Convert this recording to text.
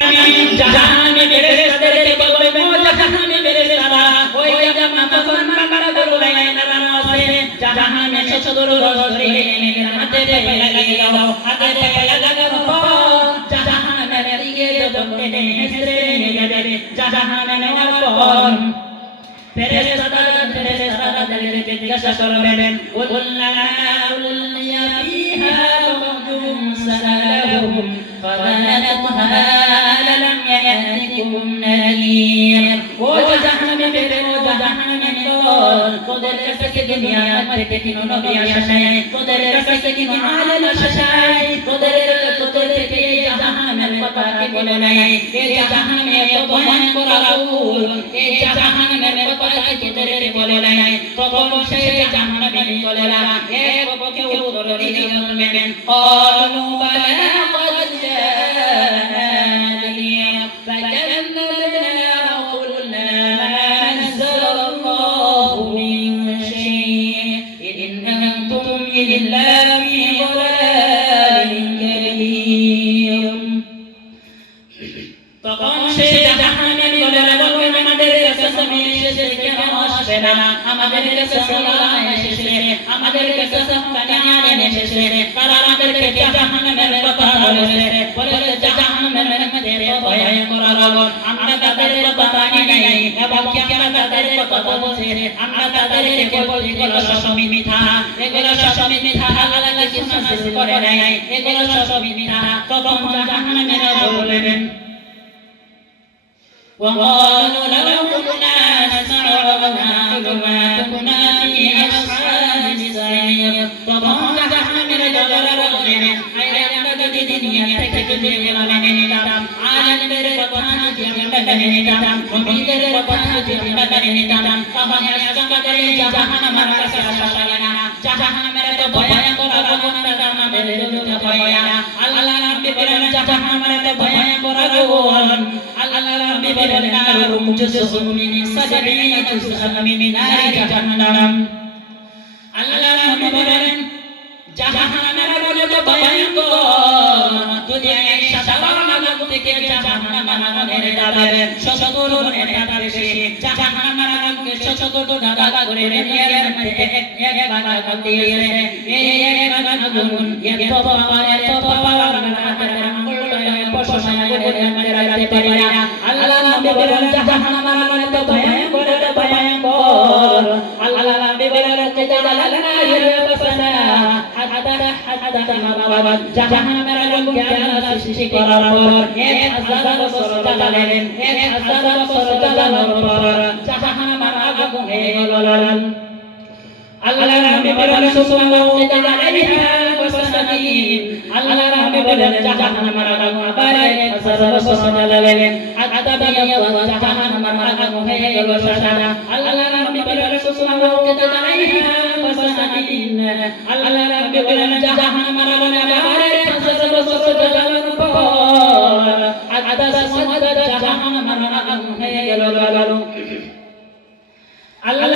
জাহান্নামে ফেরেশতাদেরকে বলবে ও জাহান্নামে ফেরেশতারা ওই জাহান্নামে ফরমান করো লাইনারা আছে জাহান্নামে শতদূর ধরে হাতে পায়ে লাগিয়ে দাও হাতে পায়ে লাগানোর পর জাহান্নামের দিকে যখন টেনে হেসে নিয়ে যাবে জাহান্নামে নেওয়ার পর ফেরেশতাদেরকে জিজ্ঞাসা করবেন উল্লা উল্লিয়া ফিহা ফাহুম সালাহুম ফাদানাতুহা লাম ইয়াতিকুম নাযীর ও জাহান্নামে ফেলে ও জাহান্নামে দল তোদের কাছে কি দুনিয়া থেকে কি নবী আসে নাই তোদের কাছে কি আলেম আসে নাই তোদের থেকে জাহান্নামের কথা কি বলে নাই এই জাহান্নামে এত ভয়ঙ্কর আগুন এই জাহান্নামের কথা কি তোদের বলে নাই তখন সেই জাহান্নামে বলে না এক পক্ষে উত্তর দিয়ে বলবেন ক্বালু বালা ক্বাদ জাআনি ফাকাল্লামনা ওয়া কুলনা মা নাযালাল্লাহু মিন শাই'in ইন আনতুম ইল্লা ফি দালালিন কাবীর তখন সেই জাহান্নামে বলবেন আমাদের কাছে সময় এসেছে কেন আসবে না আমাদের কাছে সময় এসেছে আমাদের কাছে সন্তান এসেছে তারা আমাদেরকে জাহান্নামের কথা বলেছে জাহান্নামের মধ্যে ভয় করার আমরা তাদের কথা মানি নাই এবং আমরা তাদের কথা বলছি আমরা তাদেরকে বলছি এগুলো সব মিথ্যা এগুলো সব মিথ্যা আল্লাহ কিছু নাযিল করে নাই এগুলো সব মিথ্যা তখন জাহান্নামে বলবেন وقالوا لو كنا نسمع ونعقل ما كنا في أصحاب السعير তখন জাহান্নামের দলেরা বলবেন আরে আমরা যদি দুনিয়া থেকে যদি মেনে নিতাম আলেমদের কথা যদি আমরা মেনে নিতাম নবীদের কথা যদি আমরা মেনে নিতাম তাহলে আজকে জাহান্নামের কাছে আসা লাগে না জাহান্নামের তো ভয়ঙ্কর আগুন আমাদের জন্য ভয় আল্লাহ রাব্বি বলেন জাহান্নামের তো ভয়ঙ্কর আগুন আল্লাহ রাব্বি বলেন নারুম জুসুম মিন সাবঈনা জুসুম মিন নারি জাহান্নাম আল্লাহ রাব্বি বলেন জাহান্নামের আগুন তো ভয়ঙ্কর যদি এই সাধারণ আগুন থেকে জাহান্নামের আগুনের দাবে শতগুণ এর বেশি জাহান্নামের আগুনকে শতগুণ দাবা করে নিয়ে এক ভাগ দিয়ে এই এক ভাগ আগুন এত পাওয়ার আমাদের আঙ্গুলটায় পশমা করে আমাদের রাখতে পারি না আল্লাহ নবী বলেন জাহান্নামের আগুন তো ভয়ঙ্কর আল্লাহ নবী বলেন জালালনা ইয়াফসানা হাদা মাবাদ জাহান্নামের আগুনকে আল্লাহ সৃষ্টি করার পর 1000 বছর জ্বালালেন 1000 বছর জ্বালানোর পর জাহান্নামের আগুন হয়ে গেল আল্লাহ নবী বলেন সুবহানাল্লাহু আলাইহা ওয়াসাল্লাম আল্লাহ নবী বলেন জাহান্নামের আগুন আবার 1000 বছর জ্বালালেন আদাবে জাহান্নামের আগুন হয়ে গেল সাদা আল্লাহ নবী বলেন সুবহানাল্লাহু আলাইহা ওয়াসাল্লাম আল্লাহ নবী বলেন জাহান্নামের আগুন আবার